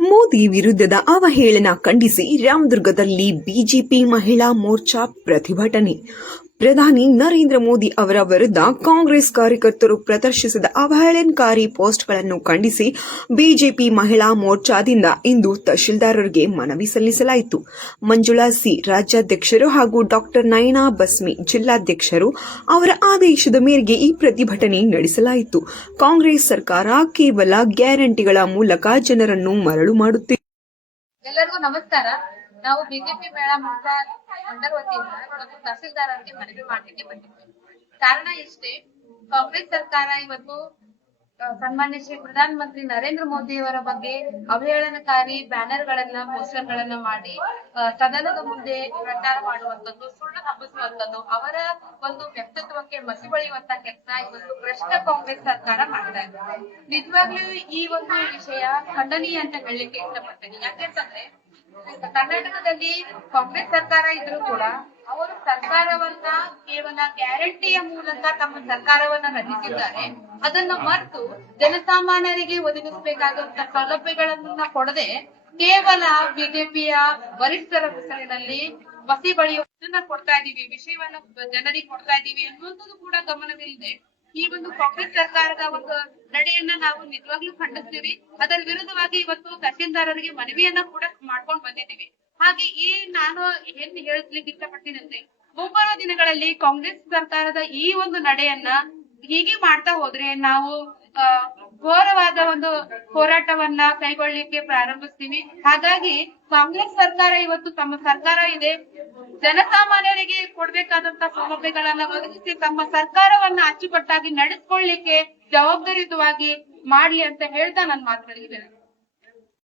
ಮೋದಿ ವಿರುದ್ಧದ ಅವಹೇಳನ ಖಂಡಿಸಿ ರಾಮದುರ್ಗದಲ್ಲಿ ಬಿಜೆಪಿ ಮಹಿಳಾ ಮೋರ್ಚಾ ಪ್ರತಿಭಟನೆ. ಪ್ರಧಾನಿ ನರೇಂದ್ರ ಮೋದಿ ಅವರ ವಿರುದ್ಧ ಕಾಂಗ್ರೆಸ್ ಕಾರ್ಯಕರ್ತರು ಪ್ರದರ್ಶಿಸಿದ ಅವಹೇಳನಕಾರಿ ಪೋಸ್ಟ್ಗಳನ್ನು ಖಂಡಿಸಿ ಬಿಜೆಪಿ ಮಹಿಳಾ ಮೋರ್ಚಾದಿಂದ ಇಂದು ತಹಶೀಲ್ದಾರರಿಗೆ ಮನವಿ ಸಲ್ಲಿಸಲಾಯಿತು. ಮಂಜುಳಾ ಸಿ ರಾಜ್ಯಾಧ್ಯಕ್ಷರು ಹಾಗೂ ಡಾಕ್ಟರ್ ನಯನಾ ಬಸ್ಮಿ ಜಿಲ್ಲಾಧ್ಯಕ್ಷರು ಅವರ ಆದೇಶದ ಮೇರೆಗೆ ಈ ಪ್ರತಿಭಟನೆ ನಡೆಸಲಾಯಿತು. ಕಾಂಗ್ರೆಸ್ ಸರ್ಕಾರ ಕೇವಲ ಗ್ಯಾರಂಟಿಗಳ ಮೂಲಕ ಜನರನ್ನು ಮರಳು ಮಾಡುತ್ತಿದೆ. ಎಲ್ಲರಿಗೂ ನಮಸ್ಕಾರ. ನಾವು ಬಿಜೆಪಿ ಮೇಳ ಮುಕ್ತ ಮಂಡಲ್ ವತಿಯಿಂದ ತಹಸೀಲ್ದಾರರಿಗೆ ಮನವಿ ಮಾಡ್ಲಿಕ್ಕೆ ಬಂದಿದ್ದೇವೆ ಕಾರಣ ಇಷ್ಟೇ, ಕಾಂಗ್ರೆಸ್ ಸರ್ಕಾರ ಇವತ್ತು ಸನ್ಮಾನ್ಯ ಶ್ರೀ ಪ್ರಧಾನ ಮಂತ್ರಿ ನರೇಂದ್ರ ಮೋದಿ ಅವರ ಬಗ್ಗೆ ಅವಹೇಳನಕಾರಿ ಬ್ಯಾನರ್ ಗಳನ್ನ ಪೋಸ್ಟರ್ ಗಳನ್ನ ಮಾಡಿ ಸದನದ ಮುಂದೆ ಪ್ರಚಾರ ಮಾಡುವಂತದ್ದು ಸುಳ್ಳು ಹಬ್ಬಿಸುವಂತದ್ದು ಅವರ ಒಂದು ವ್ಯಕ್ತಿತ್ವಕ್ಕೆ ಮಸಿ ಬಳಿಯುವಂತ ಕೆಲಸ ಇವತ್ತು ಭ್ರಷ್ಟ ಕಾಂಗ್ರೆಸ್ ಸರ್ಕಾರ ಮಾಡ್ತಾ ಇದೆ. ನಿಜವಾಗ್ಲೂ ಈ ಒಂದು ವಿಷಯ ಖಂಡನೀಯ ಅಂತ ಹೇಳಲಿಕ್ಕೆ ಇಷ್ಟಪಡ್ತೇನೆ. ಯಾಕೆಂತಂದ್ರೆ ಕರ್ನಾಟಕದಲ್ಲಿ ಕಾಂಗ್ರೆಸ್ ಸರ್ಕಾರ ಇದ್ರು ಕೂಡ ಅವರು ಸರ್ಕಾರವನ್ನ ಕೇವಲ ಗ್ಯಾರಂಟಿಯ ಮೂಲಕ ತಮ್ಮ ಸರ್ಕಾರವನ್ನ ರಚಿಸಿದ್ದಾರೆ. ಅದನ್ನ ಮರೆತು ಜನಸಾಮಾನ್ಯರಿಗೆ ಒದಗಿಸಬೇಕಾದಂತ ಸೌಲಭ್ಯಗಳನ್ನ ಕೊಡದೆ ಕೇವಲ ಬಿಜೆಪಿಯ ವರಿಷ್ಠರ ಹೆಸರಿನಲ್ಲಿ ಬಸಿ ಬಳಿಯೋದನ್ನ ಕೊಡ್ತಾ ಇದೀವಿ, ವಿಷಯವನ್ನ ಜನರಿಗೆ ಕೊಡ್ತಾ ಇದೀವಿ ಅನ್ನುವಂಥದ್ದು ಕೂಡ ಗಮನವಿಲ್ಲದೆ ಈ ಒಂದು ಕಾಂಗ್ರೆಸ್ ಸರ್ಕಾರದ ಒಂದು ನಡೆಯನ್ನ ನಾವು ನಿಜವಾಗ್ಲೂ ಖಂಡಿಸ್ತೀವಿ. ಅದರ ವಿರುದ್ಧವಾಗಿ ಇವತ್ತು ತಹಸೀಲ್ದಾರರಿಗೆ ಮನವಿಯನ್ನ ಕೂಡ ಮಾಡ್ಕೊಂಡ್ ಬಂದಿದ್ದೀವಿ. ಹಾಗೆ ಈ ನಾನು ಏನ್ ಹೇಳಲಿಕ್ಕೆ ಇಷ್ಟಪಡ್ತೀನಿ ಅಂದ್ರೆ, ಮುಂಬರುವ ದಿನಗಳಲ್ಲಿ ಕಾಂಗ್ರೆಸ್ ಸರ್ಕಾರದ ಈ ಒಂದು ನಡೆಯನ್ನ ಹೀಗೆ ಮಾಡ್ತಾ ಹೋದ್ರೆ ನಾವು ಘೋರವಾದ ಒಂದು ಹೋರಾಟವನ್ನ ಕೈಗೊಳ್ಳಿಕ್ಕೆ ಪ್ರಾರಂಭಿಸ್ತೀವಿ. ಹಾಗಾಗಿ ಕಾಂಗ್ರೆಸ್ ಸರ್ಕಾರ ಇವತ್ತು ತಮ್ಮ ಸರ್ಕಾರ ಇದೆ. ಜನಸಾಮಾನ್ಯರಿಗೆ ಕೊಡ್ಬೇಕಾದಂತ ಸೌಲಭ್ಯಗಳನ್ನ ಒದಗಿಸಿ ತಮ್ಮ ಸರ್ಕಾರವನ್ನ ಅಚ್ಚುಕಟ್ಟಾಗಿ ನಡೆಸ್ಕೊಳ್ಳಿಕ್ಕೆ ಜವಾಬ್ದಾರಿಯುತವಾಗಿ ಮಾಡ್ಲಿ ಅಂತ ಹೇಳ್ತಾ ನನ್ನ ಮಾತುಗಳಿಗೆ